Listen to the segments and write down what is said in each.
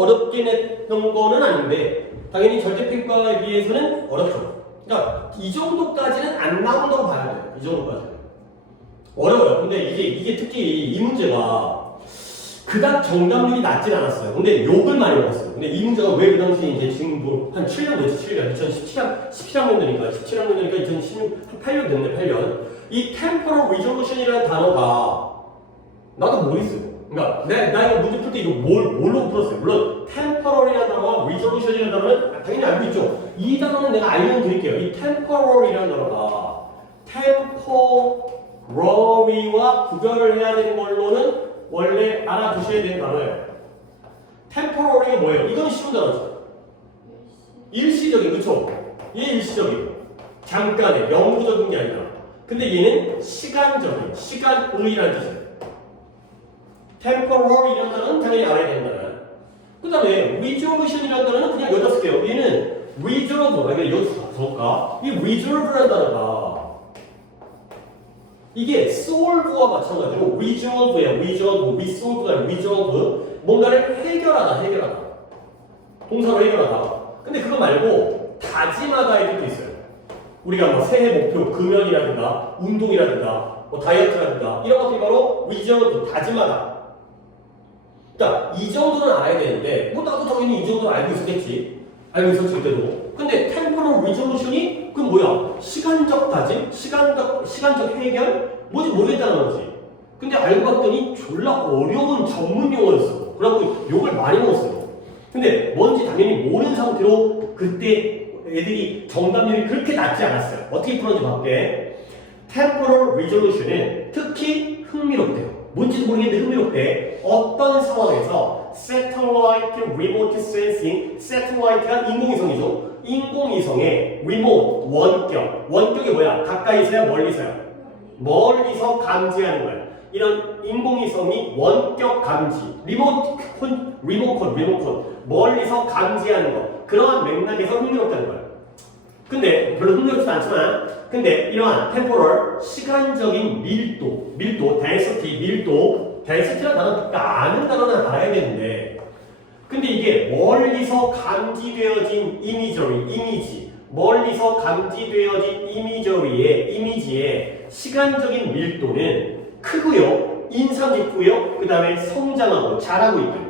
어렵게 냈던 거는 아닌데 당연히 절대평가에 비해서는 어렵죠. 그러니까 이 정도까지는 안 나온다고 봐야 돼요. 이 정도까지는. 어려워요. 근데 이게 특히 이 문제가 그닥 정답률이 낮진 않았어요. 근데 욕을 많이 먹었어요. 근데 이 문제가 왜 그 당시에 이제 지금 뭐 한 7년 됐지, 7년. 2017학년이니까 2016, 한 8년 됐네, 8년. 이 temporal resolution이라는 단어가 나도 모르겠어요. 그러니까 나 이거 문제 풀 때 이거 뭘로 풀었어요? 물론 temporal이라는 단어와 resolution이라는 단어는 당연히 알고 있죠. 이 단어는 내가 알려드릴게요. 이 temporal이라는 단어가 temporally와 구별을 해야 되는 걸로는 원래 알아두셔야 되는 단어예요. temporally가 뭐예요? 이건 쉬운 단어죠. 일시적인, 그쵸? 얘 일시적인, 잠깐의, 영구적인 게 아니라. 근데 얘는 시간적인, 시간의라는 뜻이에요. temporal이라는 단어는 당연히 알아야 되는 단어예요. 그 다음에 resolution이라는 단어는 그냥 여기다 쓸게요. 얘는 reserve, 여기다 써볼까? 이 reserve라는 단어가 이게 solve와 마찬가지로 resolve예요. resolve가 resolve. 뭔가를 해결하다. 동사로 해결하다. 근데 그거 말고 다짐하다의 뜻도 있어요. 우리가 뭐 새해 목표, 금연이라든가 운동이라든가 뭐 다이어트라든가 이런 것들이 바로 resolve, 다짐하다. 그러니까 이 정도는 알아야 되는데 뭐 나도 당연히 이 정도는 알고 있었겠지. 알고 있었을 때도. 근데 temporal resolution이 그건 뭐야? 시간적 다짐? 시간적 해결? 뭐지 모르겠다는 거지. 근데 알고 봤더니 졸라 어려운 전문 용어였어. 그래갖고 욕을 많이 먹었어요. 근데 뭔지 당연히 모르는 상태로 그때 애들이 정답률이 그렇게 낮지 않았어요. 어떻게 풀었는지 볼게. temporal resolution은 특히 흥미롭대요. 뭔지도 모르겠는데 흥미롭대. 어떤 상황에서 satellite remote sensing, satellite가 인공위성이죠. 인공위성의 remote, 원격이 뭐야? 가까이서야 멀리서야? 멀리서 감지하는 거야. 이런 인공위성이 원격 감지, 리모컨, 멀리서 감지하는 거. 그러한 맥락에서 흥미롭다는 거야. 근데 별로 흥미롭지도 않지만, 근데 이러한 temporal, 시간적인 밀도, density라는 단어가 아는 단어는 알아야 되는데, 근데 이게 멀리서 감지되어진 이미지, 멀리서 감지되어진 이미지의 시간적인 밀도는 크고요, 인상 깊고요, 그 다음에 성장하고 자라고 있고요.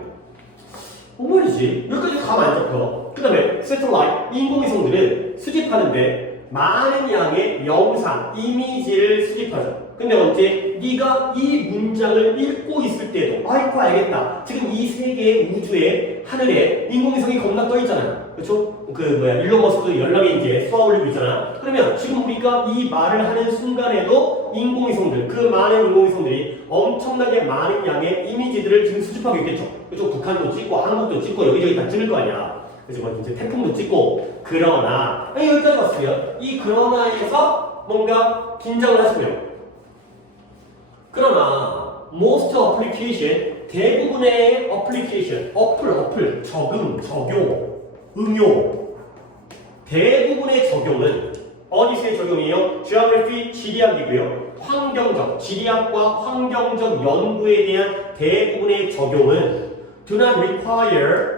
뭔 말이지? 여기까지 가면 안 잡혀. 그 다음에 세틀라이트, 인공위성들은 수집하는데 많은 양의 영상, 이미지를 수집하죠. 근데 언제 네가 이 문장을 읽고 있을 때도 아이고 알겠다. 지금 이 세계의 우주의 하늘에 인공위성이 겁나 떠 있잖아요. 그렇죠? 일론 머스크 연락에 이제 쏘아 올리고 있잖아. 그러면 지금 우리가 이 말을 하는 순간에도 인공위성들, 그 많은 인공위성들이 엄청나게 많은 양의 이미지들을 지금 수집하고 있겠죠. 그렇죠? 북한도 찍고 한국도 찍고 여기저기 다 찍을 거 아니야. 그래서 뭐 이제 태풍도 찍고. 그러나 여기까지 왔어요. 이 그러나에서 뭔가 긴장을 하시고요. 그러나 most application, 대부분의 application, 어플, 적용, 응용, 대부분의 적용은 어디서의 적용이에요? geography, 지리학이고요. 환경적, 지리학과 환경적 연구에 대한 대부분의 적용은 do not require,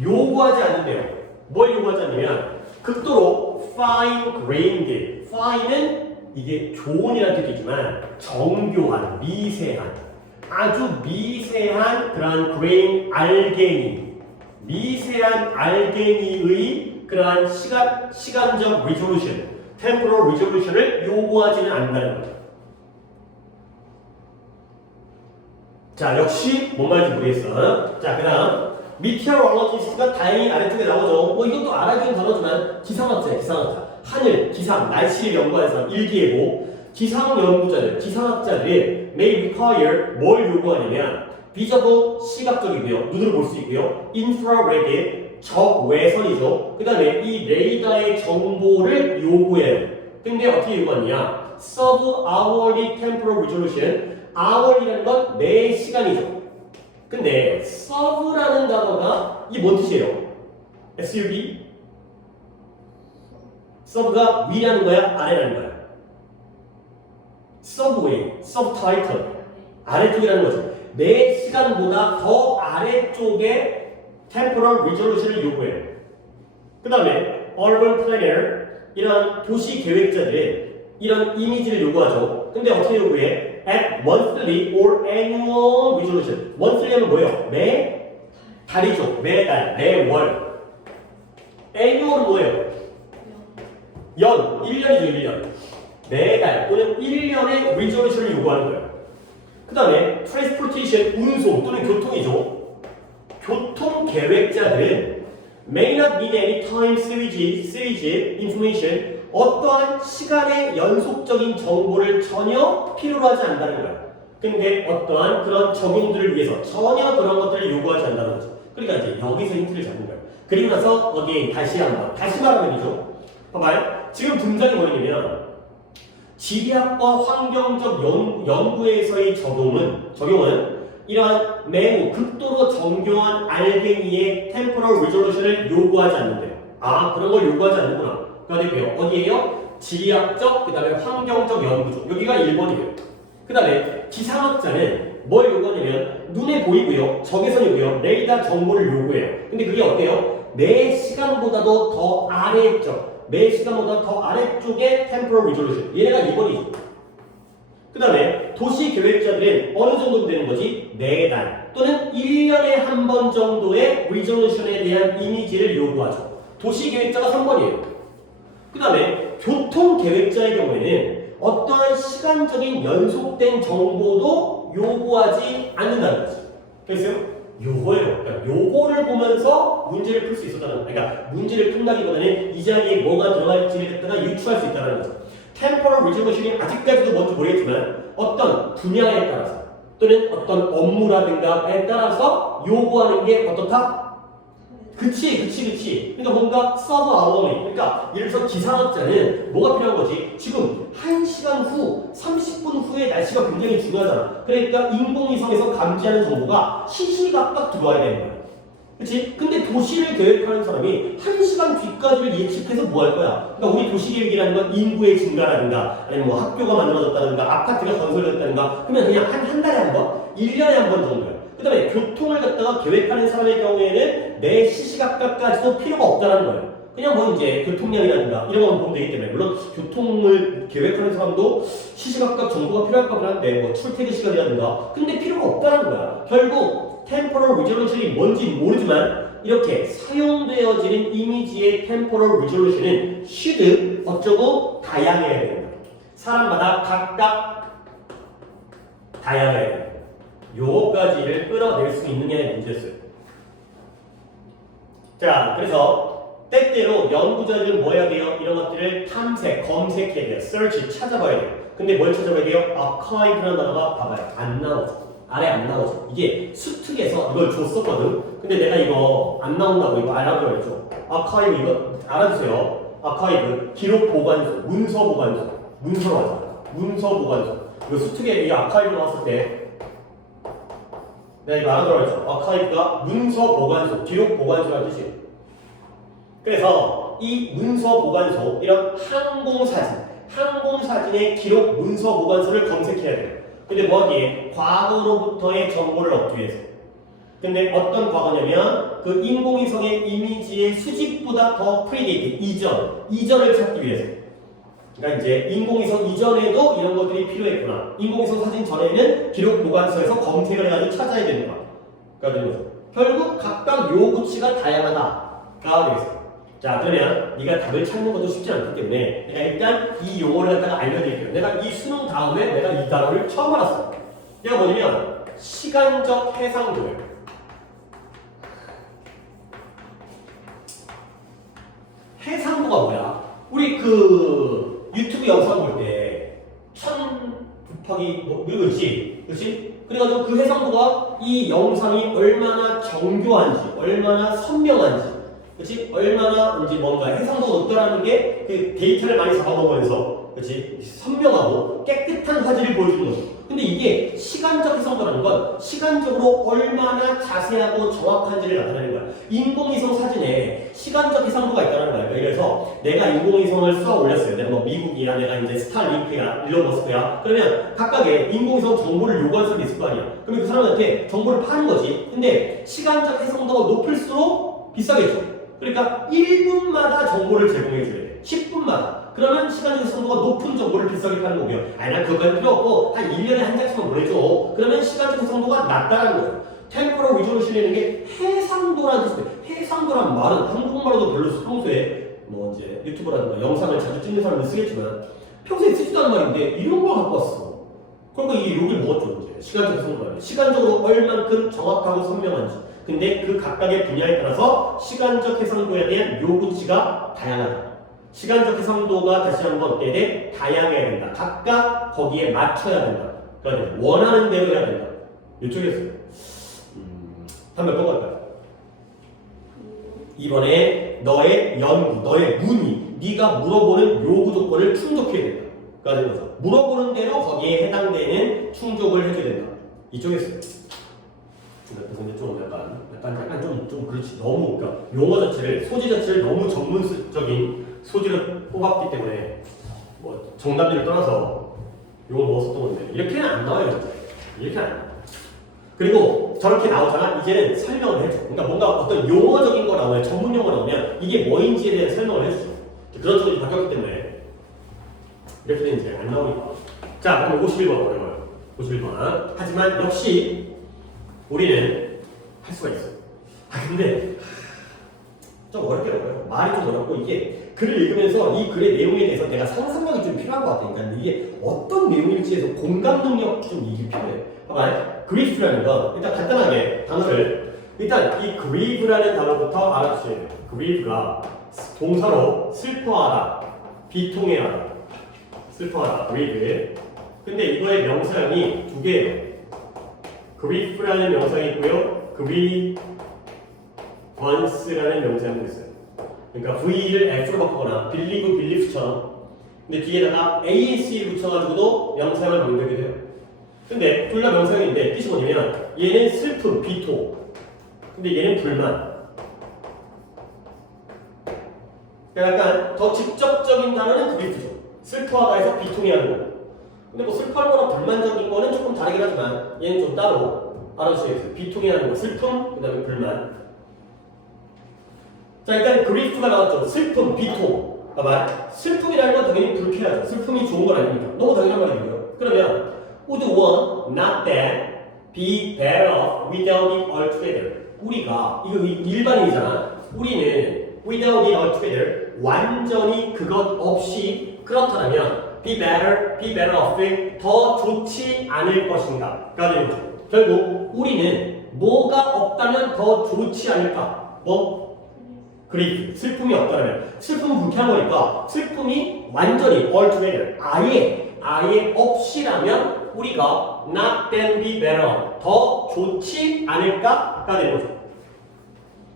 요구하지 않는데요. 뭘 요구하지 않냐면 극도로 fine-grained, fine은 이게 좋은이라는 뜻이지만 정교한, 미세한, 아주 미세한 그러한 grain, 미세한 알갱이의 그러한 시간적 resolution, temporal resolution을 요구하지는 않는다는 거죠. 자, 역시 뭔 말인지 모르겠어. 자, 그 다음 meteorologist가 다행히 아래쪽에 나오죠. 뭐 이것도 알아주는 단어지만 기상학자. 하늘, 기상, 날씨를 연구하는 사람, 일기예보. 기상학자들이 may require 뭘 요구하냐면 visible, 시각적이고요. 눈으로 볼 수 있고요. infrared, 적외선이죠. 그 다음에 이 레이더의 정보를 요구해요. 근데 어떻게 요구하느냐? sub-hourly temporal resolution. hour이라는 건 매 시간이죠. 근데 sub라는 단어가 이게 뭔 뜻이에요? SUB? sub가 위라는 거야? 아래라는 거야? subway, subtitle. 아래쪽이라는 거죠. 매 시간보다 더 아래쪽에 temporal resolution을 요구해요. 그 다음에 urban planner 이런 도시 계획자들은 이런 이미지를 요구하죠. 근데 어떻게 요구해? at monthly or annual resolution. monthly 하면 뭐예요? 매 달이죠. 매달, 매월. annual은 뭐예요? 연, 1년이죠, 1년. 매달 또는 1년의 resolution을 요구하는 거예요. 그 다음에 transportation, 운송 또는 교통이죠. 교통 계획자들은 may not need any time series information 어떠한 시간의 연속적인 정보를 전혀 필요로 하지 않는다는 거야. 근데 어떠한 그런 적용들을 위해서 전혀 그런 것들을 요구하지 않는다는 거죠. 그러니까 이제 여기서 힌트를 잡는 거야. 그리고 나서 여기 다시 말하면이죠. 봐봐요. 지금 분장이 뭐냐면 지리학과 환경적 연구에서의 적용은 이러한 매우 극도로 정교한 알갱이의 temporal resolution을 요구하지 않는데요. 아, 그런 걸 요구하지 않는구나. 그러니까 어디에요? 지리학적, 그 다음에 환경적 연구죠. 여기가 1번이에요. 그 다음에 기상학자는 뭘 요구하냐면 눈에 보이고요. 적외선이고요. 레이더 정보를 요구해요. 근데 그게 어때요? 매 시간보다도 더 아래쪽, 매 시간보다 더 아래쪽의 temporal resolution. 얘네가 2번이죠. 그 다음에 도시 계획자들은 어느 정도 되는 거지? 매달 또는 1년에 한 번 정도의 resolution에 대한 이미지를 요구하죠. 도시 계획자가 3번이에요. 그 다음에 교통 계획자의 경우에는 어떠한 시간적인 연속된 정보도 요구하지 않는다는 거지. 그래서 요거예요. 그러니까 요거를 보면서 문제를 풀 수 있었다는 거야. 그러니까 문제를 푼다기보다는 이 자리에 뭐가 들어갈지를 갖다가 유추할 수 있다는 거죠. temporal resolution이 아직까지도 뭔지 모르겠지만 어떤 분야에 따라서 또는 어떤 업무라든가에 따라서 요구하는 게 어떻다? 그치. 그러니까 뭔가 서브 아워미. 그러니까 예를 들어서 기상학자는 뭐가 필요한 거지? 지금 1시간 후, 30분 후에 날씨가 굉장히 중요하잖아. 그러니까 인공위성에서 감지하는 정보가 시시각각 들어와야 되는 거야. 그치? 근데 도시를 계획하는 사람이 1시간 뒤까지를 예측해서 뭐 할 거야? 그러니까 우리 도시계획이라는 건 인구의 증가라든가 아니면 뭐 학교가 만들어졌다든가 아파트가 건설됐다든가 그러면 그냥 한 달에 한 번? 1년에 한 번 정도야. 그 다음에 교통을 갖다가 계획하는 사람의 경우에는 매 시시각각까지도 필요가 없다는 거예요. 그냥 뭐 이제 교통량이라든가 이런 건 보면 되기 때문에 물론 교통을 계획하는 사람도 시시각각 정보가 필요할까 보는데 뭐 출퇴근 시간이라든가 근데 필요가 없다는 거야. 결국 temporal resolution이 뭔지 모르지만 이렇게 사용되어지는 이미지의 temporal resolution은 should 어쩌고 다양해야 된다. 사람마다 각각 다양해야 된다. 요거까지를 끌어낼 수 있느냐의 문제였어요. 자, 그래서 때때로 연구자들은 뭐 해야 돼요? 이런 것들을 탐색, 검색해야 돼요. search, 찾아봐야 돼요. 근데 뭘 찾아봐야 돼요? archive라는 단어가 봐봐요. 안 나오죠. 아래 안 나오죠. 이게 수특에서 이걸 줬었거든. 근데 내가 이거 안 나온다고 이거 알아보려 했죠. archive 이거 알아주세요. archive, 기록 보관소, 문서 보관소. 문서로 하자. 문서 보관소. 이거 수특에 이 archive 나왔을 때 내가 이거 알아들어야 했죠. archive가 문서 보관소, 기록 보관소라는 뜻이에요. 그래서 이 문서 보관소, 이런 항공사진의 기록 문서 보관소를 검색해야 돼요. 근데 뭐하기에? 과거로부터의 정보를 얻기 위해서. 근데 어떤 과거냐면 그 인공위성의 이미지의 수집보다 더 프리데이트, 이전을 찾기 위해서. 그러니까 이제 인공위성 이전에도 이런 것들이 필요했구나. 인공위성 사진 전에는 기록 보관소에서 검색을 해가지고 찾아야 되는 거야. 그러니까 결국 각각 요구치가 다양하다가 되겠어요. 자, 그러면 네가 답을 찾는 것도 쉽지 않기 때문에 내가 일단 이 용어를 갖다가 알려드릴게요. 내가 이 수능 다음에 내가 이 단어를 처음 알았어. 얘가 뭐냐면 시간적 해상도예요. 해상도가 뭐야? 우리 그 유튜브 영상 볼 때 1000 곱하기 뭐 이거 있지? 그렇지? 그래가지고 그 해상도가 이 영상이 얼마나 정교한지, 얼마나 선명한지, 그렇지? 얼마나 이제 뭔가 해상도가 높다라는 게 그 데이터를 많이 잡아먹으면서, 그렇지? 선명하고 깨끗한 화질을 보여주는 거죠. 근데 이게 시간적 해상도라는 건 시간적으로 얼마나 자세하고 정확한지를 나타내는 거야. 인공위성 사진에 시간적 해상도가 있다는 거야. 그래서 내가 인공위성을 쏘아 올렸어요. 내가 뭐 미국이야, 내가 이제 스타링크야, 일론 머스크야. 그러면 각각의 인공위성 정보를 요구하는 사람이 있을 거 아니야. 그러면 그 사람한테 정보를 파는 거지. 근데 시간적 해상도가 높을수록 비싸겠죠. 그러니까 1분마다 정보를 제공해 줘야 돼. 10분마다. 그러면 시간적 해상도가 높은 정보를 비싸게 파는 거고요. 아니, 난 그것까지 필요 없고 한 1년에 한 장씩만 보내줘. 그러면 시간적 해상도가 낮다라는 거예요. 템포럴 리조루션이라는 게 해상도라는 뜻이에요. 해상도란 말은 한국말로도 별로 평소에 뭐 이제 유튜브라든가 영상을 자주 찍는 사람은 쓰겠지만 평소에 쓰지도 않은 말인데 이런 걸 갖고 왔어. 그러니까 이게 욕을 먹었죠. 이제 시간적 해상도라는 시간적으로 얼만큼 정확하고 선명한지. 근데 그 각각의 분야에 따라서 시간적 해상도에 대한 요구치가 다양하다. 시간적 해상도가 다시 한번 어때야 돼? 다양해야 된다. 각각 거기에 맞춰야 된다. 그러니까 원하는 대로 해야 된다. 이쪽에서 한번 몇 번 갈까요? 이번에 너의 연구, 너의 문의, 네가 물어보는 요구 조건을 충족해야 된다. 그러니까 물어보는 대로 거기에 해당되는 충족을 해줘야 된다. 이쪽에서 근데 좀 약간 좀 그렇지. 너무 그러니까 용어 자체를 소재 자체를 너무 전문적인 소재를 뽑았기 때문에 뭐 정답률을 떠나서 이거 넣었었던 건데 이렇게는 안 나와요. 진짜. 이렇게는 안 나와. 그리고 저렇게 나오잖아. 이제는 설명을 해줘. 그러니까 뭔가 어떤 용어적인 거 나오면 전문 용어 나오면 이게 뭐인지에 대한 설명을 해주죠. 그런 쪽이 바뀌었기 때문에 이렇게 되면 이제 안 나오니까. 자, 그럼 51번 어려워요. 51번. 하지만 역시 우리는 할 수가 있어요. 근데 좀 어렵게 어려워요. 말이 좀 어렵고 이게 글을 읽으면서 이 글의 내용에 대해서 내가 상상력이 좀 필요한 것 같아요. 그러니까 이게 어떤 내용일지에서 공감 능력 좀 이게 필요해. 봐봐, grieve라는 건 일단 간단하게 단어를 일단 이 grieve라는 단어부터 알아주셔야 돼요. grieve가 동사로 슬퍼하다, 비통해하다, 슬퍼하다, grieve. 근데 이거의 명사형이 두 개예요. grieve라는 명사형이 있고요. grievance라는 명사형도 있어요. 그러니까 V를 F로 바꾸거나 believe, believe처럼 근데 뒤에다가 ANC를 붙여가지고도 명사형을 만들게 돼요. 근데 둘 다 명사형인데 뜻이 뭐냐면 얘는 슬픔, 비통 근데 얘는 불만. 그러니까 약간 더 직접적인 단어는 grieve죠. 슬퍼하다에서 비통해하는 거고 근데 뭐 슬퍼하는 거나 불만적인 거는 조금 다르긴 하지만 얘는 좀 따로 알아주셔야겠어요. 비통해하는 거, 슬픔, 그 다음에 불만. 자, 일단 grief가 나왔죠. 슬픔, 비통. 봐봐. 슬픔이라는 건 당연히 불쾌하죠. 슬픔이 좋은 건 아닙니까? 너무 당연한 말이고요. 그러면 would one not that be better off without it altogether? 우리가 이거 일반인이잖아. 우리는 without it altogether 완전히 그것 없이 그렇다면 be better off 더 좋지 않을 것인가? 가 되는 거죠. 결국 우리는 뭐가 없다면 더 좋지 않을까? 뭐? grief, 슬픔이 없다면 슬픔은 불쾌한 거니까 슬픔이 완전히 altogether 아예 없이라면 우리가 not then be better 더 좋지 않을까가 되는 거죠.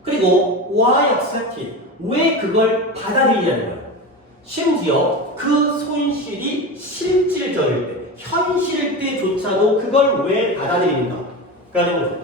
그리고 why accept it? 왜 그걸 받아들이냐는 거야. 심지어 그 손실이 실질적일 때 현실일 때조차도 그걸 왜 받아들이는가가 되는 거죠.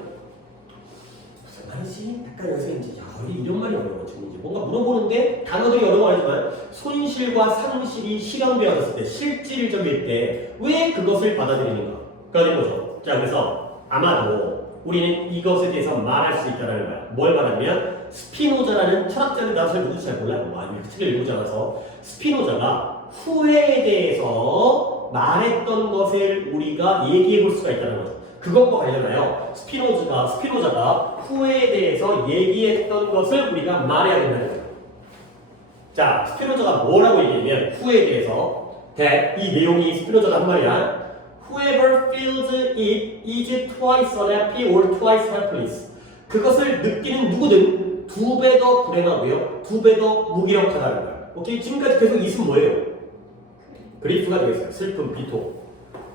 무슨 말이지? 약간 여기서 이제 이런 말이 어려워. 지금 이제 뭔가 물어보는데 단어들이 어려워 하지만 손실과 상실이 실현되어졌을 때 실질적일 때 왜 그것을 받아들이는가가 되는 거죠. 자, 그래서 아마도 우리는 이것에 대해서 말할 수 있다는 거야. 뭘 말하면 스피노자라는 철학자를 나 사실 누군지 잘 몰라요. 뭐 아니면 책을 읽지 않아서 스피노자가 후회에 대해서 말했던 것을 우리가 얘기해 볼 수가 있다는 거죠. 그것과 관련하여 스피노자가 후회에 대해서 얘기했던 것을 우리가 말해야 된다는 거예요. 자, 스피노자가 뭐라고 얘기하면 후회에 대해서 이 내용이 스피노자가 한 말이야. Whoever feels it is twice unhappy or twice helpless. 그것을 느끼는 누구든 두 배 더 불행하고요. 두 배 더 무기력하다는 거야. 오케이? 지금까지 계속 있으면 뭐예요? 그리프가 되겠어요. 슬픔, 비통.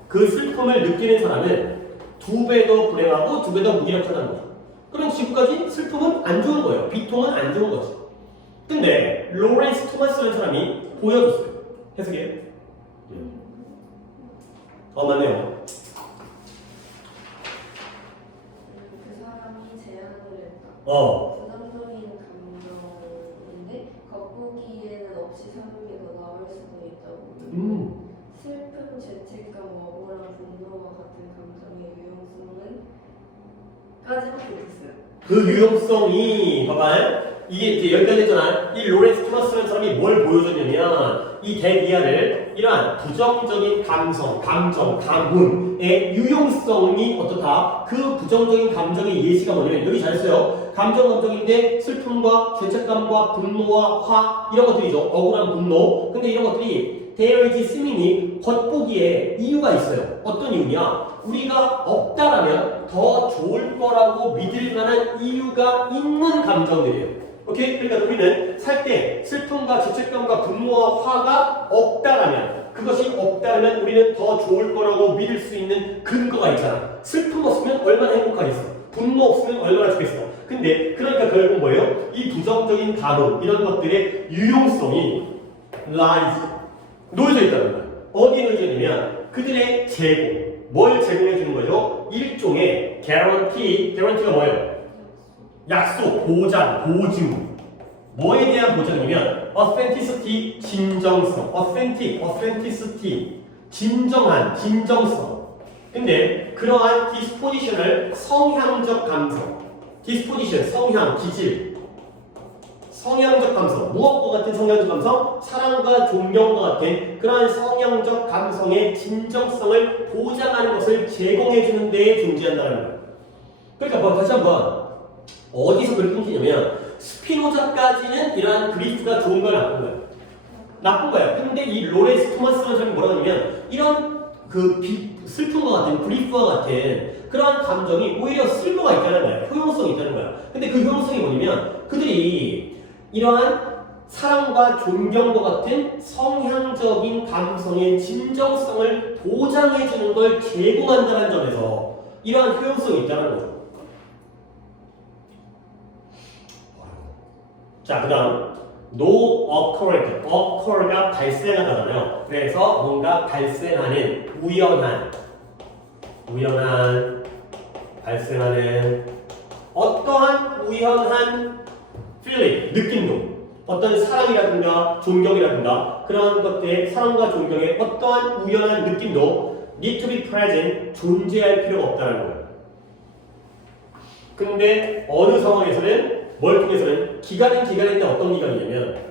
그 슬픔을 느끼는 사람은 두 배 더 불행하고 두 배 더 무기력하다는 거죠. 그럼 지금까지 슬픔은 안 좋은 거예요. 비통은 안 좋은 거지. 근데 로렌스 토마스라는 사람이 보여줬어요. 해석해요. 맞네요. 부정적인 감정인데 겉보기에는 없이 사는 게 더 나을 수도 있다고. 슬픔, 죄책감, 억울함, 분노와 같은 감정의 유용성은 까지밖에 못했어요. 그 유용성이 봐봐요. 이게 이제 여기까지 했잖아. 이 로렌스 토마스라는 사람이 뭘 보여줬냐면 이 대기하를 이러한 부정적인 감성, 감정, 감흥의 유용성이 어떻다? 그 부정적인 감정의 예시가 뭐냐면 여기 잘했어요. 감정인데 슬픔과 죄책감과 분노와 화 이런 것들이죠. 억울한 분노. 근데 이런 것들이 there is seemingly 겉보기에 이유가 있어요. 어떤 이유냐? 우리가 없다라면 더 좋을 거라고 믿을 만한 이유가 있는 감정들이에요. 오케이? 그러니까 우리는 살 때 슬픔과 죄책감과 분노와 화가 없다라면 그것이 없다면 우리는 더 좋을 거라고 믿을 수 있는 근거가 있잖아. 슬픔 없으면 얼마나 행복하겠어. 분노 없으면 얼마나 좋겠어. 근데 그러니까 결국 뭐예요? 이 부정적인 감흥 이런 것들의 유용성이 lies 놓여져 있다는 거야. 어디에 놓여져 있냐면 그들의 제공. 뭘 제공해 주는 거죠? 일종의 guarantee가 뭐예요? 약속, 보장, 보증. 뭐에 대한 보장이냐면 authenticity, 진정성. authenticity, 진정한, 진정성. 근데 그러한 dispositional, 성향적 감성. disposition, 성향, 기질. 성향적 감성, 무엇과 같은 성향적 감성? 사랑과 존경과 같은 그러한 성향적 감성의 진정성을 보장하는 것을 제공해주는 데에 존재한다는 거예요. 그러니까 다시 한번 어디서 그렇게 끊기냐면 스피노자까지는 이러한 그리스가 좋은 거야 나쁜 거야? 나쁜 거야. 근데 이 로렌스 토마스라는 사람이 뭐라고 하냐면 이런 그 슬픔과 같은 그리스와 같은 그러한 감정이 오히려 쓸모가 있다는 거야. 효용성이 있다는 거야. 근데 그 효용성이 뭐냐면 그들이 이러한 사랑과 존경과 같은 성향적인 감성의 진정성을 보장해주는 걸 제공한다는 점에서 이러한 효용성이 있다는 거죠. 자, 그 다음 no occur가 발생하다잖아요. 그래서 뭔가 발생하는 우연한 발생하는 어떠한 우연한 feeling, 느낌도 어떤 사랑이라든가 존경이라든가 그런 것들의 사랑과 존경의 어떠한 우연한 느낌도 need to be present, 존재할 필요가 없다는 거예요. 근데 어느 상황에서는 뭘 통해서는 기간인데 어떤 기간이냐면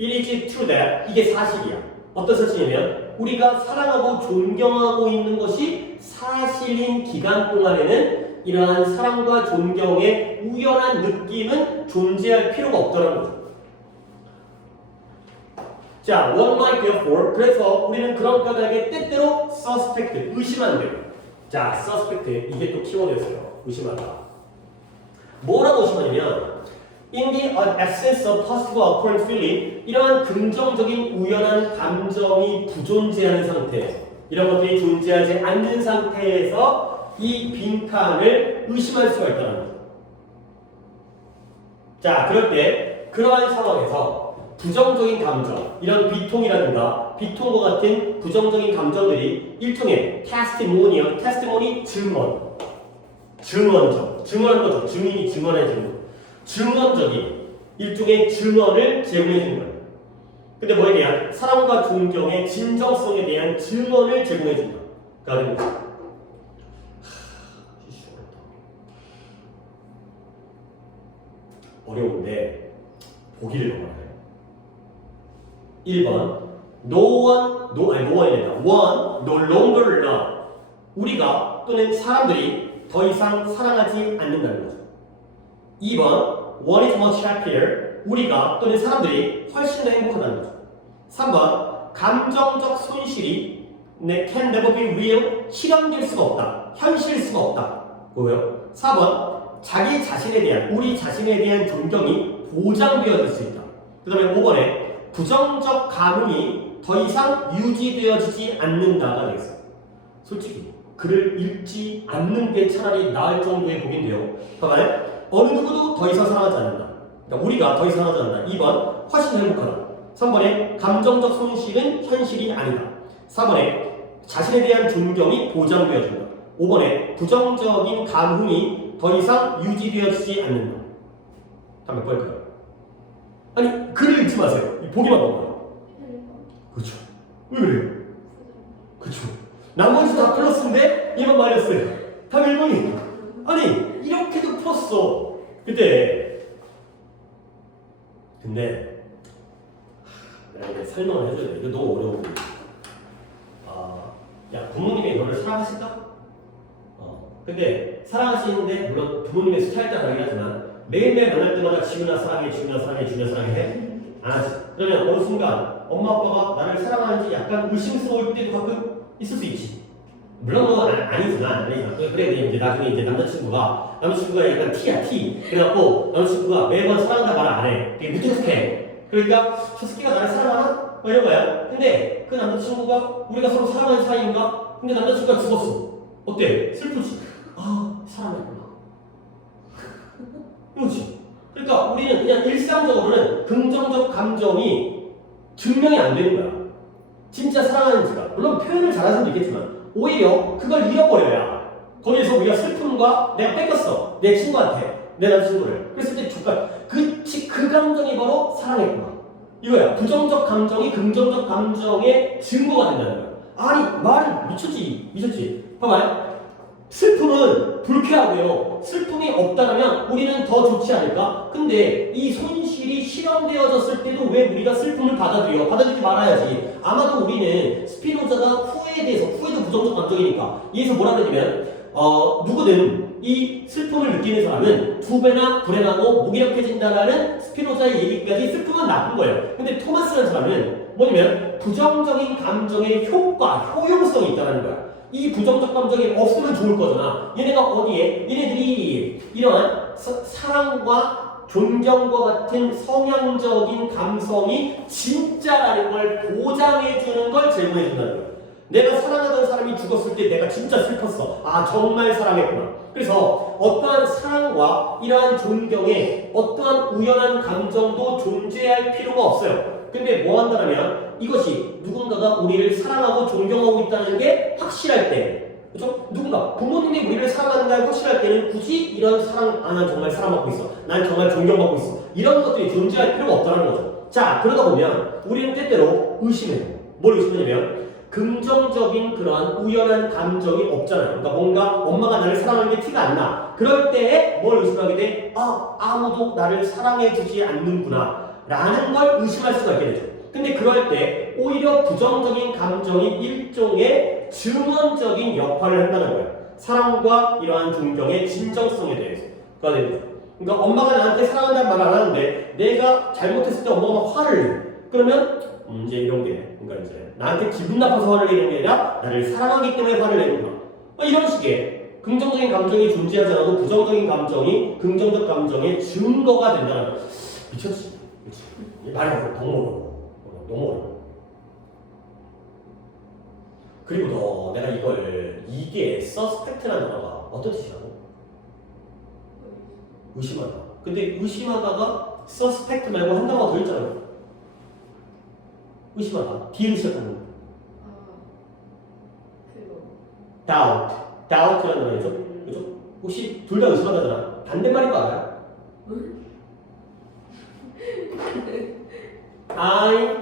it is true that 이게 사실이야. 어떤 사실이냐면 우리가 사랑하고 존경하고 있는 것이 사실인 기간 동안에는 이러한 사랑과 존경의 우연한 느낌은 존재할 필요가 없다는 거죠. 자, one might therefore 그래서 우리는 그런 까닭에 때때로 suspect 의심한대요. 자, suspect 이게 또 키워드였어요. 의심하다. 뭐라고 의심하냐면 in the absence of possible occurrent feeling 이러한 긍정적인 우연한 감정이 부존재하는 상태 이런 것들이 존재하지 않는 상태에서 이 빈칸을 의심할 수가 있다는 거죠. 자, 그럴 때 그러한 상황에서 부정적인 감정, 이런 비통이라든가 비통과 같은 부정적인 감정들이 일종의 테스티모니 증언하는 거죠. 증인이 증언해주는 거. 증언적인 일종의 증언을 제공해 주는 거예요. 근데 뭐에 대한 사랑과 존경의 진정성에 대한 증언을 제공해 준다. 그러니까 어려운데 보기를 봐봐요. 1번 no longer love 우리가 또는 사람들이 더 이상 사랑하지 않는다는 거죠. 2번 one is much happier 우리가 또는 사람들이 훨씬 더 행복하다는 거죠. 3번 감정적 손실이 can never be real 실현될 수가 없다. 현실일 수가 없다. 뭐예요? 4번 자기 자신에 대한 우리 자신에 대한 존경이 보장되어질 수 있다. 그 다음에 5번에 부정적 감흥이 더 이상 유지되어지지 않는다가 되겠어요. 솔직히 글을 읽지 않는 게 차라리 나을 정도의 복인데요. 봐봐요. 어느 누구도 더 이상 사랑하지 않는다. 그러니까 우리가 더 이상 사랑하지 않는다. 2번 훨씬 행복하다. 3번에 감정적 손실은 현실이 아니다. 4번에 자신에 대한 존경이 보장되어진다. 5번에 부정적인 감흥이 더 이상 유지되어지지 않는다. 다음 몇 번일까요? 아니 글을 읽지 마세요. 보기만 봐봐요. 그렇죠. 왜 그래요? 그렇죠. 나머지 다 플러스인데 얘만 마이너스예요. 답 1번이. 아니 이렇게도 풀었어. 근데 내가 이제 설명을 해줘야 돼. 이거 너무 어려워. 야 부모님이 너를 사랑하실까? 근데 사랑하시는데 물론 부모님의 스타일에 따라 다르긴 하지만 매일매일 만날 때마다 지훈아 사랑해, 지훈아 사랑해, 지훈아 사랑해 해? 안 하지. 그러면 어느 순간 엄마 아빠가 나를 사랑하는지 약간 의심스러울 때도 가끔 있을 수 있지. 물론 뭐 아니지만 그래 이제 나중에 이제 남자친구가 약간 T야 T. 그래갖고 남자친구가 매번 사랑한다 말을 안 해. 되게 무뚝뚝해. 그러니까 저 새끼가 나를 사랑하나? 뭐 이런 거야. 근데 그 남자친구가 우리가 서로 사랑하는 사이인가? 근데 남자친구가 죽었어. 어때? 슬프지? 사랑했구나. 그렇지. 그러니까 우리는 그냥 일상적으로는 긍정적 감정이 증명이 안 되는 거야. 진짜 사랑하는지가. 물론 표현을 잘하는 사람도 있겠지만 오히려 그걸 잃어버려야 거기에서 우리가 슬픔과 내가 뺏겼어. 내 친구한테. 내 남자친구를. 그랬을 때 그 감정이 바로 사랑했구나. 이거야. 부정적 감정이 긍정적 감정의 증거가 된다는 거야. 아니 말을 미쳤지. 봐봐요. 슬픔은 불쾌하고요. 슬픔이 없다면 우리는 더 좋지 않을까? 근데 이 손실이 실현되어졌을 때도 왜 우리가 슬픔을 받아들여? 받아들이지 말아야지. 아마도 우리는 스피노자가 후회에 대해서, 후회도 부정적 감정이니까 여기서 뭐라 그러냐면 누구든 이 슬픔을 느끼는 사람은 두 배나 불행하고 무기력해진다라는 스피노자의 얘기까지 슬픔은 나쁜 거예요. 근데 토마스라는 사람은 뭐냐면 부정적인 감정의 효용성이 있다는 거야. 이 부정적 감정이 없으면 좋을 거잖아. 얘네가 어디에? 얘네들이 이러한 사랑과 존경과 같은 성향적인 감성이 진짜라는 걸 보장해주는 걸 제공해준다는 거야. 내가 사랑하던 사람이 죽었을 때 내가 진짜 슬펐어. 정말 사랑했구나. 그래서 어떠한 사랑과 이러한 존경에 어떠한 우연한 감정도 존재할 필요가 없어요. 근데 뭐 한다면 이것이 누군가가 우리를 사랑하고 존경하고 있다는 게 확실할 때, 그렇죠? 누군가 부모님이 우리를 사랑한다고 확실할 때는 굳이 이런 난 정말 사랑받고 있어, 난 정말 존경받고 있어, 이런 것들이 존재할 필요가 없다는 거죠. 자, 그러다 보면 우리는 때때로 의심해요. 뭘 의심하냐면 긍정적인 그러한 우연한 감정이 없잖아요. 그러니까 뭔가 엄마가 나를 사랑하는 게 티가 안 나. 그럴 때에 뭘 의심하게 돼? 아무도 나를 사랑해주지 않는구나 라는 걸 의심할 수가 있게 되죠. 근데 그럴 때 오히려 부정적인 감정이 일종의 증언적인 역할을 한다는 거예요. 사랑과 이러한 존경의 진정성에 대해서. 그러니까 엄마가 나한테 사랑한다는 말을 안 하는데 내가 잘못했을 때 엄마가 막 화를 내. 그러면 이제 이런 게, 그러니까 이제 나한테 기분 나빠서 화를 내는 게 아니라 나를 사랑하기 때문에 화를 내는구나. 이런 식의 긍정적인 감정이 존재하지 않아도 부정적인 감정이 긍정적 감정의 증거가 된다는 거예요. 미쳤지? 그치? 말이 너무 어려워. 그리고 내가 이게 서스펙트라는 단어가 어떤 뜻이라고? 의심하다. 근데 의심하다가 서스펙트 말고 한 단어가 더 있잖아요. 의심하다. D로 시작하는 거. doubt. doubt라는 단어죠. 그죠? 혹시 둘 다 의심하다잖아. 반대말인 거 알아요? I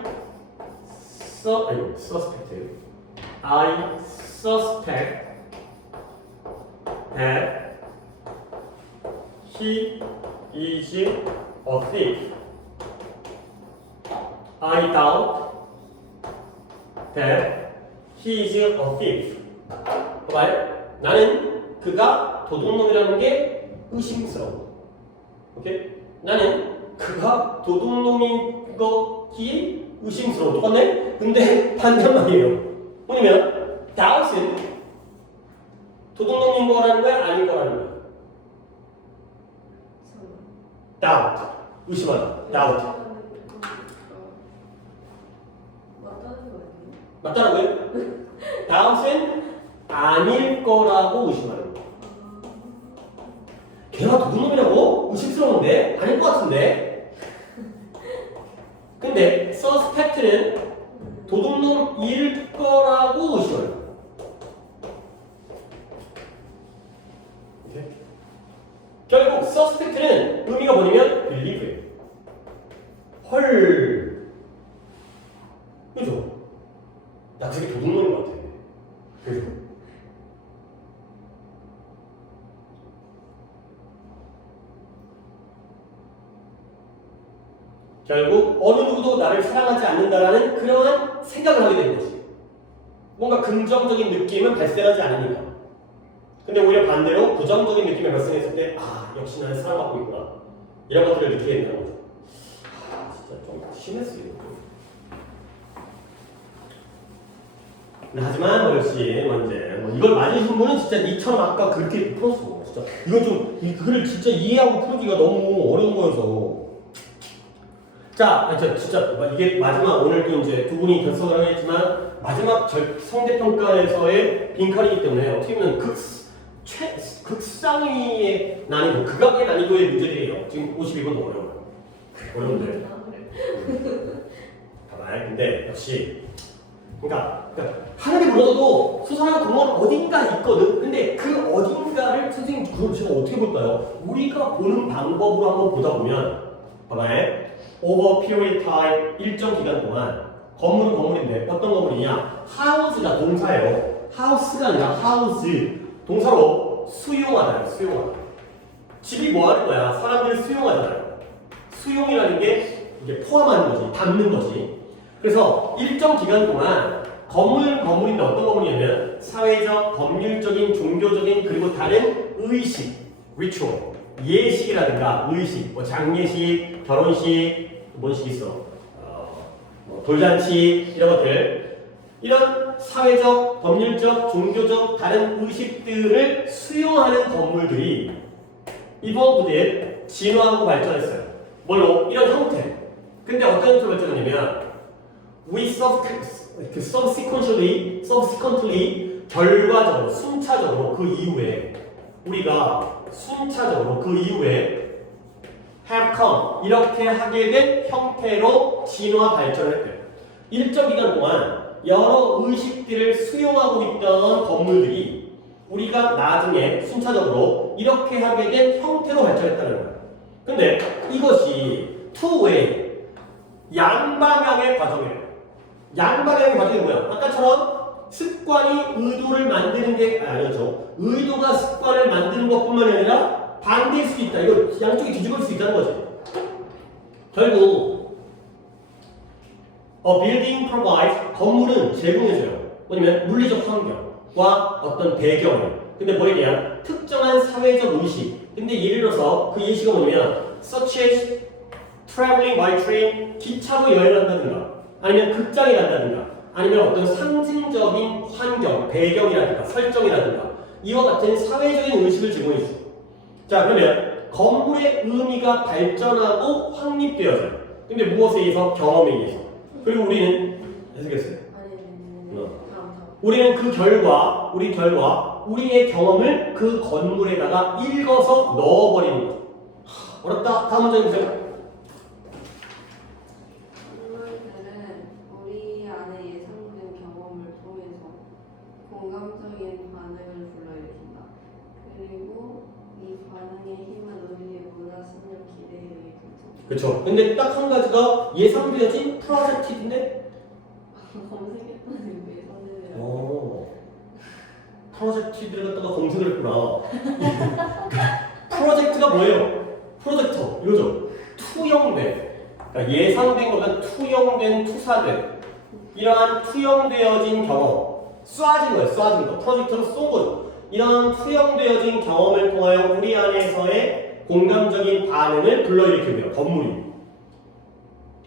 suspect that he is a thief. I doubt that he is a thief. 봐봐요. 나는 그가 도둑놈이라는 게 의심스러워. 오케이? 나는 그가 도둑놈인 것이 의심스러워. 똑같네? 근데 반대말이에요. 뭐냐면 doubt은 도둑놈인 거라는 거야? 아닌 거라는 거야? doubt. 의심하다. doubt. 맞다는 거예요? doubt은 아닐 거라고 의심하는 거야. 걔가 도둑놈이라고? 의심스러운데? 아닐 것 같은데? 근데 suspect는 도둑놈일 거라고 의심하는 거야. 오케이? 결국 어느 누구도 나를 사랑하지 않는다라는 그러한 생각을 하게 되는 거지. 뭔가 긍정적인 느낌은 발생하지 않으니까. 근데 오히려 반대로 부정적인 느낌이 발생했을 때 역시 나는 사랑받고 있구나. 이런 것들을 느끼게 된다는 거죠. 진짜 좀 심했어요. 하지만 역시 이제 이걸 맞으신 분은 진짜 니처럼 아까 그렇게 풀었어. 진짜 이건 좀 그걸 진짜 이해하고 풀기가 너무 어려운 거여서. 자, 진짜 이게 마지막 오늘도 이제 두 분이 결석을 하겠지만 마지막 성대평가에서의 빈칸이기 때문에 어떻게 보면 극상위의 난이도, 극악의 난이도의 문제들이에요. 지금 52번도 어려워요. 어려운데. 봐봐요. 근데 역시 그러니까 하늘이 무너져도 수상한 공원 어딘가 있거든. 근데 그 어딘가를 선생님 그걸 제가 어떻게 볼까요? 우리가 보는 방법으로 한번 보다 보면 봐봐요. over period time 일정 기간 동안 건물은 건물인데 어떤 건물이냐? house가 동사예요. house가 아니라 house 동사로 수용하다요. 수용하다. 집이 뭐 하는 거야? 사람들을 수용하잖아요. 수용이라는 게 이게 포함하는 거지, 담는 거지. 그래서 일정 기간 동안 건물인데 어떤 건물이냐면 사회적, 법률적인, 종교적인 그리고 다른 의식, ritual, 예식이라든가 의식, 뭐 장례식, 결혼식, 뭔 식 있어? 돌잔치 이런 것들, 이런 사회적, 법률적, 종교적 다른 의식들을 수용하는 건물들이 evolved, 진화하고 발전했어요. 뭘로? 이런 형태. 근데 어떤 형태로 발전하냐면 we subsequently 결과적으로 순차적으로 그 이후에 우리가 순차적으로 그 이후에 have come 이렇게 하게 된 형태로 진화 발전을 했대요. 일정 기간 동안 여러 의식들을 수용하고 있던 건물들이 우리가 나중에 순차적으로 이렇게 하게 된 형태로 발전했다는 거예요. 근데 이것이 two-way 양방향의 과정이에요. 양방향의 과정이 뭐야? 아까처럼 습관이 의도를 만드는 게 아니죠. 의도가 습관을 만드는 것뿐만 아니라 반대일 수도 있다. 이거 양쪽이 뒤집을 수 있다는 거지. 결국 building provides 건물은 제공해줘요. 뭐냐면 물리적 환경과 어떤 배경을. 근데 뭐에 대한 특정한 사회적 의식. 근데 예를 들어서 그 예시가 뭐냐면 such as traveling by train, 기차로 여행을 한다든가 아니면 극장에 간다든가 아니면 어떤 상징적인 환경, 배경이라든가 설정이라든가 이와 같은 사회적인 의식을 제공해주죠. 자, 그러면 건물의 의미가 발전하고 확립되어져요. 근데 무엇에 의해서? 경험에 의해서. 그리고 우리는 해석했어요? 우리는 그 결과, 우리의 경험을 그 건물에다가 읽어서 넣어버리는 거죠. 어렵다. 다음 문제 주세요. 우리 안에 예상된 경험을 통해서 공감적인 반응을 불러일으킨다. 그리고 이 반응의 힘은 우리의 문화심력 기대에 의해 결정. 그렇죠. 근데 딱 한 가지가 예상되어진 프로젝트인데 검색했더니 예상되어진. 프로젝트를 갖다가 검색을 했구나. 프로젝트가 뭐예요? 프로젝터 이거죠. 투영된. 그러니까 예상된 거가 투영된, 투사된 이러한 투영되어진 경험, 쏴진 거예요. 쏴진 거. 프로젝터로 쏜 거죠. 이런 투영되어진 경험을 통하여 우리 안에서의 공감적인 반응을 불러일으키는 건물이.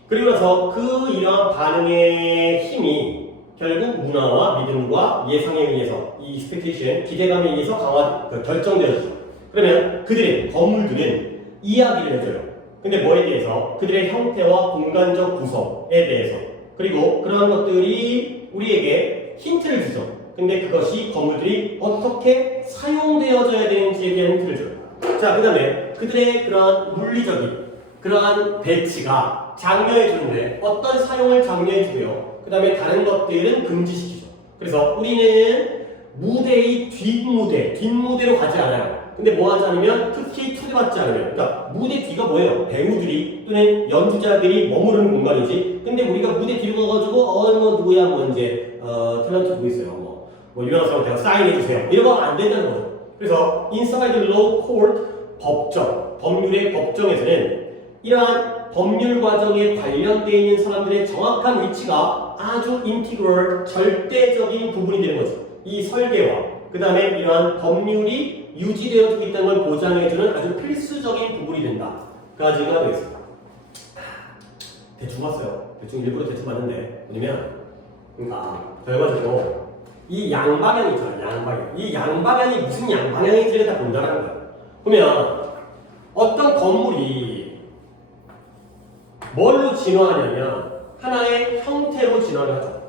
그리고 나서 그 이러한 반응의 힘이 결국 문화와 믿음과 예상에 의해서 이 expectation, 기대감에 의해서 결정되어지죠. 그러면 건물들은 이야기를 해줘요. 근데 뭐에 대해서? 그들의 형태와 공간적 구성에 대해서. 그리고 그러한 것들이 우리에게 힌트를 주죠. 근데 그것이 건물들이 어떻게 사용되어져야 되는지에 대한 힌트를 줘요. 자, 그 다음에 그들의 그러한 물리적인 그러한 배치가 장려해 주는데 어떤 사용을 장려해 주고요. 그 다음에 다른 것들은 금지시키죠. 그래서 우리는 무대의 뒷무대로 가지 않아요. 근데 뭐 하지 않으면 특히 초대받지 않으면, 그러니까 무대 뒤가 뭐예요? 배우들이 또는 연주자들이 머무르는 공간이지. 근데 우리가 무대 뒤로 가가지고 뭐 누구야 뭐 이제 탤런트 누구 있어요? 뭐 유명한 사람한테 사인해 주세요. 이런 건 안 된다는 거죠. 그래서 inside the law court 법정에서는 이러한 법률 과정에 관련되어 있는 사람들의 정확한 위치가 아주 인티그럴 절대적인 부분이 되는 거죠. 이 설계와 그 다음에 이러한 법률이 유지되어지고 있다는 걸 보장해주는 아주 필수적인 부분이 된다. 그 가지가 되겠습니다. 대충 봤어요. 대충 일부러 대충 봤는데 뭐냐면 그러니까 결과적으로 이 양방향이 있잖아요. 양방향. 이 양방향이 무슨 양방향인지를 다 본다는 거예요. 그러면 어떤 건물이 뭘로 진화하냐면 하나의 형태로 진화를 하죠.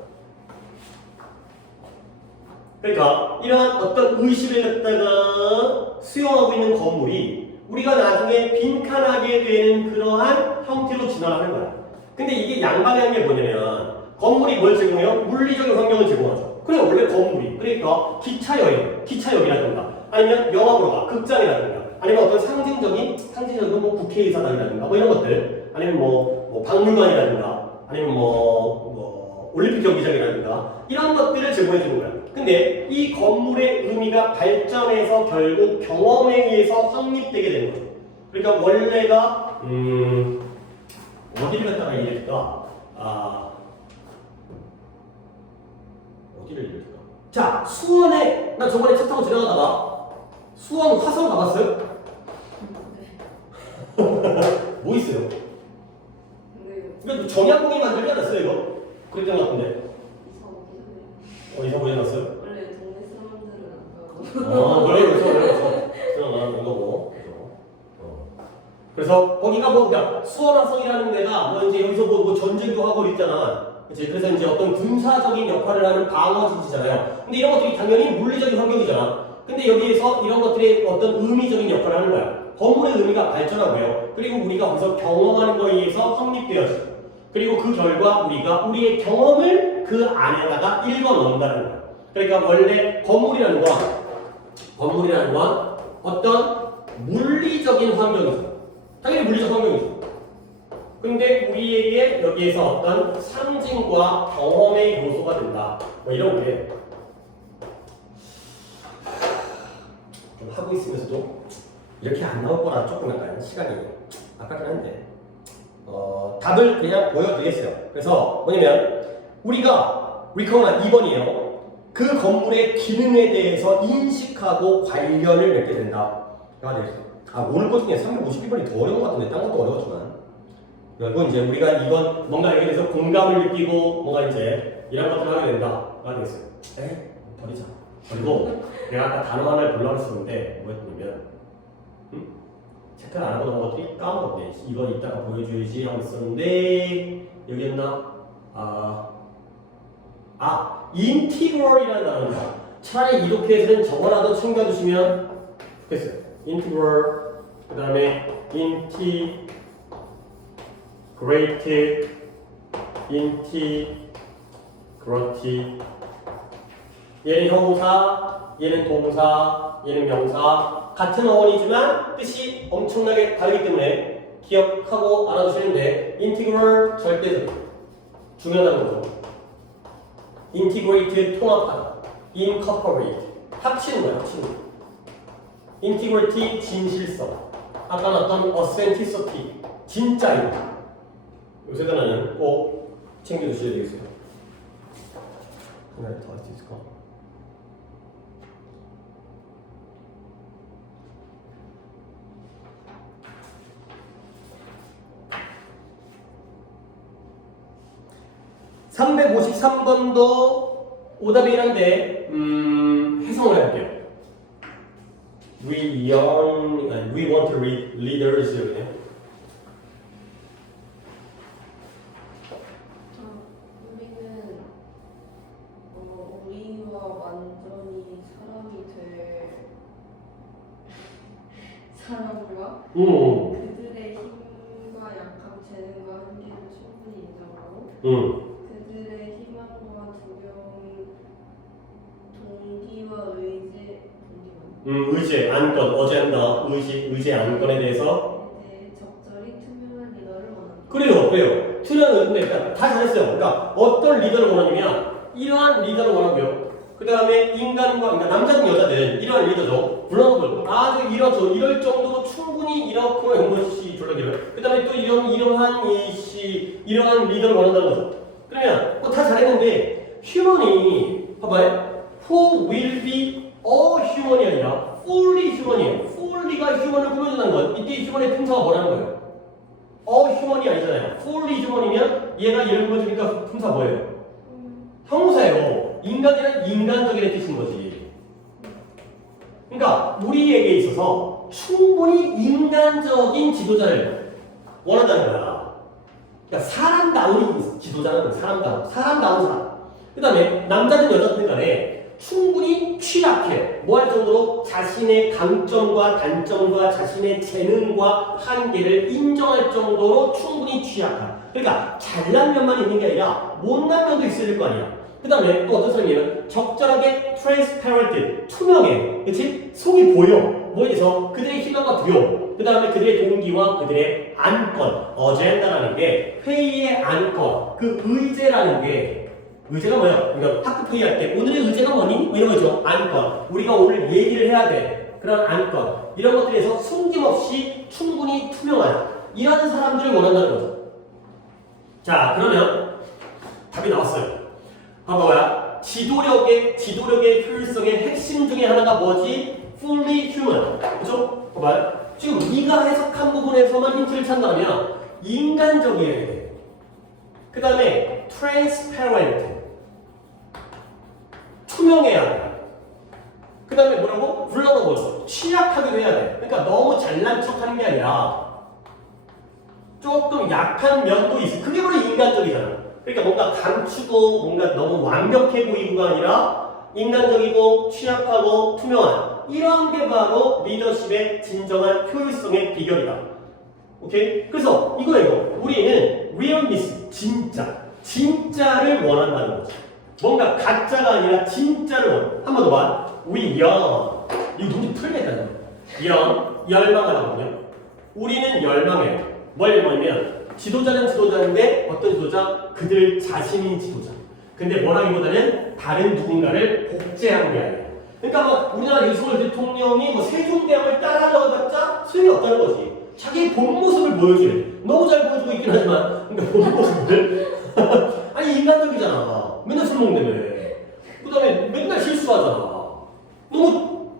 그러니까 이러한 어떤 의식을 갖다가 수용하고 있는 건물이 우리가 나중에 빈칸하게 되는 그러한 형태로 진화하는 거야. 근데 이게 양방향인 게 뭐냐면 건물이 뭘 제공해요? 물리적인 환경을 제공하죠. 그래 원래 건물이 그러니까 기차역이라든가 아니면 영화 보러 가 극장이라든가 아니면 어떤 상징적인 뭐 국회의사당이라든가 뭐 이런 것들 아니면 뭐 박물관이라든가 아니면 뭐 올림픽 경기장이라든가 이런 것들을 제공해 주는 거야. 근데 이 건물의 의미가 발전해서 결국 경험에 의해서 확립되게 되는 거죠. 그러니까 원래가 어디를 갖다가 얘기할까? 어디를 얘기할까? 자, 수원에 나 저번에 차 타고 지나가다가 수원 화성 가봤어요? 뭐 있어요? 이거 정약공이 만들지 않았어요 이거? 그랬던 것 같은데. 이사 보지 않았어요? 원래 동네 사람들은 안 가고. 그래요. 그런 거고. 그래서 거기가 뭐 그냥 수원화성이라는 데가 뭐 이제 여기서 뭐 전쟁도 하고 있잖아. 그치? 그래서 이제 어떤 군사적인 역할을 하는 방어진지잖아요. 근데 이런 것들이 당연히 물리적인 환경이잖아. 근데 여기에서 이런 것들이 어떤 의미적인 역할을 하는 거야. 건물의 의미가 발전하고요. 그리고 우리가 거기서 경험하는 거에 의해서 확립되어져. 그리고 그 결과 우리가 우리의 경험을 그 안에다가 읽어 넣는다는 거야. 그러니까 원래 건물이라는 건 어떤 물리적인 환경이죠. 당연히 물리적 환경이죠. 근데 우리에게 여기에서 어떤 상징과 경험의 요소가 된다. 뭐 이런 게 좀 하고 있으면서도 이렇게 안 나올 거라 조금 약간 시간이 아깝긴 한데 답을 그냥 보여드리겠어요. 그래서 뭐냐면 우리가 리커나 2번이에요. 그 건물의 기능에 대해서 인식하고 관련을 맺게 된다. 가 되겠어요. 오늘 것 중에 351번이 더 어려운 것 같은데 딴 것도 어려웠지만 그리고 이제 우리가 이건 뭔가 여기에 대해서 공감을 느끼고 뭔가 이제 이런 것들을 하게 된다가 되겠어요. 버리자. 그리고 내가 아까 단어 하나를 보려고 했었는데 뭐였냐면 체크를 안 하고 넘은 것들이 까먹었네. 이거 이따가 보여줘야지 하고 있었는데 여기였나? 인티그럴이라는 단어입니다. 차라리 이렇게 해서는 저거라도 챙겨주시면 좋겠어요. 인티그럴 그 다음에 인티그레이트 얘는 형용사, 얘는 동사, 얘는 명사 같은 어원이지만 뜻이 엄청나게 다르기 때문에 기억하고 알아두시는데 인티그럴 절대적 중요하다는 거죠. 인티그레이트 통합하다, 인커퍼레이트 합치는 거야, 합치는 거. 인티그리티 진실성, 아까 나왔던 어센티시티 진짜임. 요새 단어는 꼭 챙겨주셔야 되겠어요. 하나 더 할 수 있을까? (353번도) 오답이란데 해석을 해볼게요. We want to read leaders. 우리는 우리와 완전히 사람이 될 사람과 그들의 힘과 약함, 재능과 한계를 충분히 인정하고 그들의 희망과 두려움, 동기와 의지, 안건, 어젠다, 의지, 안건에 대해서 적절히 투명한 리더를 원한다. 그래요. 투명한 근데 다 잘했어요. 그러니까 어떤 리더를 원하냐면 이러한 리더를 원하고요. 그 다음에 인간과, 그러니까 남자든 여자든 이러한 리더죠. vulnerable. 아주 이럴 정도로 충분히 이렇게 하는 것이 졸라기를. 그 다음에 또 이러한 리더를 원한다는 거죠. 그러면 다 잘했는데, 휴먼이, 봐봐요. Who will be a human이 아니라 fully human이에요. fully가 휴먼을 꾸며준다는 건 이때 휴먼의 품사가 뭐라는 거예요? 휴먼이 아니잖아요. fully human이면 얘가 얘를 꾸며주니까 품사 뭐예요? 형사예요. 인간이란 인간적인 뜻인 거지. 그러니까 우리에게 있어서 충분히 인간적인 지도자를 원한다는 거야. 그러니까 사람다운 지도자는 사람다운 사람. 그 다음에 남자든 여자든 간에 충분히 취약해. 뭐 할 정도로 자신의 강점과 단점과 자신의 재능과 한계를 인정할 정도로 충분히 취약한. 그러니까 잘난 면만 있는 게 아니라 못난 면도 있어야 될 거 아니야. 그 다음에 또 어떤 사람이냐면 적절하게 transparent, 투명해. 그치? 속이 보여. 뭐에 대해서 그들의 희망과 두려움. 그 다음에 그들의 동기와 그들의 안건, 어젠다라는 게 회의의 안건, 그 의제라는 게 의제가 뭐야? 그러니까 학급 회의할 때 오늘의 의제가 뭐니? 뭐 이런 거죠. 안건. 우리가 오늘 얘기를 해야 돼. 그런 안건. 이런 것들에서 숨김없이 충분히 투명한 이런 사람들을 원한다는 거죠. 자, 그러면 답이 나왔어요. 봐봐요. 지도력의 효율성의 핵심 중에 하나가 뭐지? Fully human. 그죠? 봐봐요. 지금 네가 해석한 부분에서만 힌트를 찾는다면 인간적이어야 돼. 그 다음에 transparent. 투명해야 돼. 그 다음에 뭐라고? vulnerable. 취약하기도 해야 돼. 그러니까 너무 잘난 척하는 게 아니라 조금 약한 면도 있어. 그게 바로 인간적이잖아. 그러니까 뭔가 감추고 뭔가 너무 완벽해 보이고가 아니라 인간적이고 취약하고 투명한 이런 게 바로 리더십의 진정한 효율성의 비결이다. 오케이? 그래서 이거예요. 우리는 realness, 진짜를 원한다는 거지. 뭔가 가짜가 아니라 진짜를 원해. 한 번 더 봐. We yearn. 이거 문제 풀겠다. 열망하라거든요. 우리는 열망해요. 뭘 열망하면 지도자는 지도자인데 어떤 지도자? 그들 자신인 지도자. 근데 뭐라기보다는 다른 누군가를 복제한 게 아니에요. 그러니까 뭐 우리나라 윤석열 대통령이 뭐 세종대왕을 따라하려고 해봤자 소용이 없다는 거지. 자기 본 모습을 보여줘야 돼. 너무 잘 보여주고 있긴 하지만 그러니까 본 모습을 아니 인간적이잖아. 맨날 술 먹는다며. 그 다음에 맨날 실수하잖아. 너무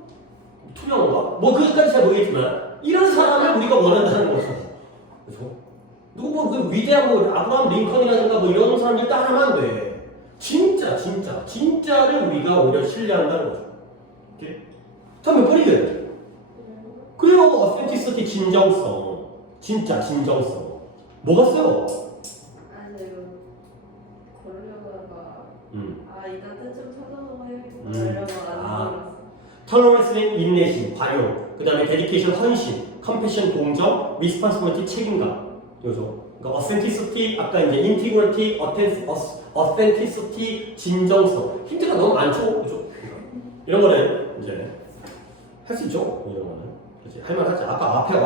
투명한가? 뭐 그것까지 잘 모르겠지만 이런 사람을 우리가 원한다는 거죠. 그렇죠? 누구 뭐 그 위대한 뭐 아브라함 링컨이라든가 뭐 이런 사람들 따라하면 안 돼. 진짜를 우리가 오히려 신뢰한다는 거죠. 이렇게? 다음에 뿌리게. 그래요. 어센티시티 진정성. 진정성. 뭐가 써요? 아니 이거 고르려다가 이단 뜻좀 찾아보고 해야겠다 이러고 안 들었어. 털러런스는 인내심, 관용. 그 다음에 데디케이션, 헌신, 컴패션, 동정, 리스폰시빌리티, 책임감. 요죠. 그러니까 어센티시티, 아까 이제 인티그리티, 어센티시티, 진정성. 힌트가 너무 많죠, 그죠? 이런 거는 이제 할 수 있죠, 이런 거는. 그렇지, 할만하지. 아까 앞에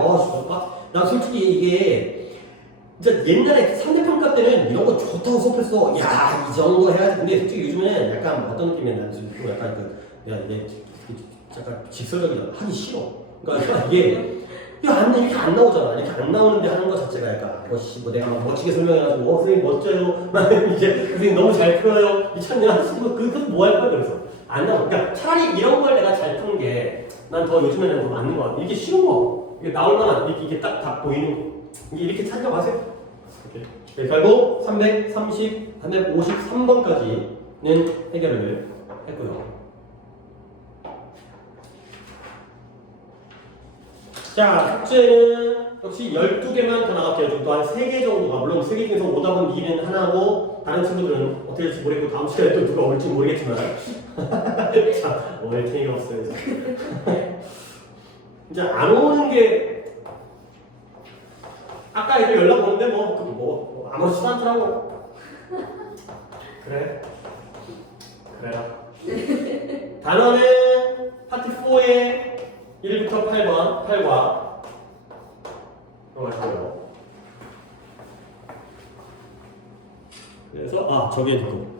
나 솔직히 이게 진짜 옛날에 상대평가 때는 이런 거 좋다고 수업했어. 야, 이 정도 해야지. 근데 솔직히 요즘에는 약간 어떤 느낌이냐, 약간 이제 약간 직설적이다. 하기 싫어. 그러니까 이게 이렇게 안 나오잖아. 이렇게 안 나오는데 하는 거 자체가 약간 뭐 내가 멋지게 설명해가지고 선생님 멋져요. 이제 선생님 너무 잘 풀어요. 미쳤냐? 그것도 뭐 할 거야 그래서 안 나와. 그러니까 차라리 이런 걸 내가 잘 푸는 게 난 더 요즘에는 더 맞는 거 같아. 이게 쉬운 거. 이게 나올 만한 이게 딱 보이는 이게 이렇게 찾아가세요. 이렇게. 결국 353번까지는 해결을 했고요. 자, 숙제는 역시 12개만 더 나갈게요. 또 한 3개 정도가, 물론 3개 중에서 오답은 니는 하나고 다른 친구들은 어떻게 될지 모르겠고 다음 시간에 또 누가 올지 모르겠지만 자, 오늘 재미가 없어요. 이제 안 오는 게 아까 애들 연락 오는데 뭐 아무렇지도 않더라고. 그래요. 단어는 파트 4에 1부터 8번, 8과 넘어가시고요. 그래서 저기에 듣고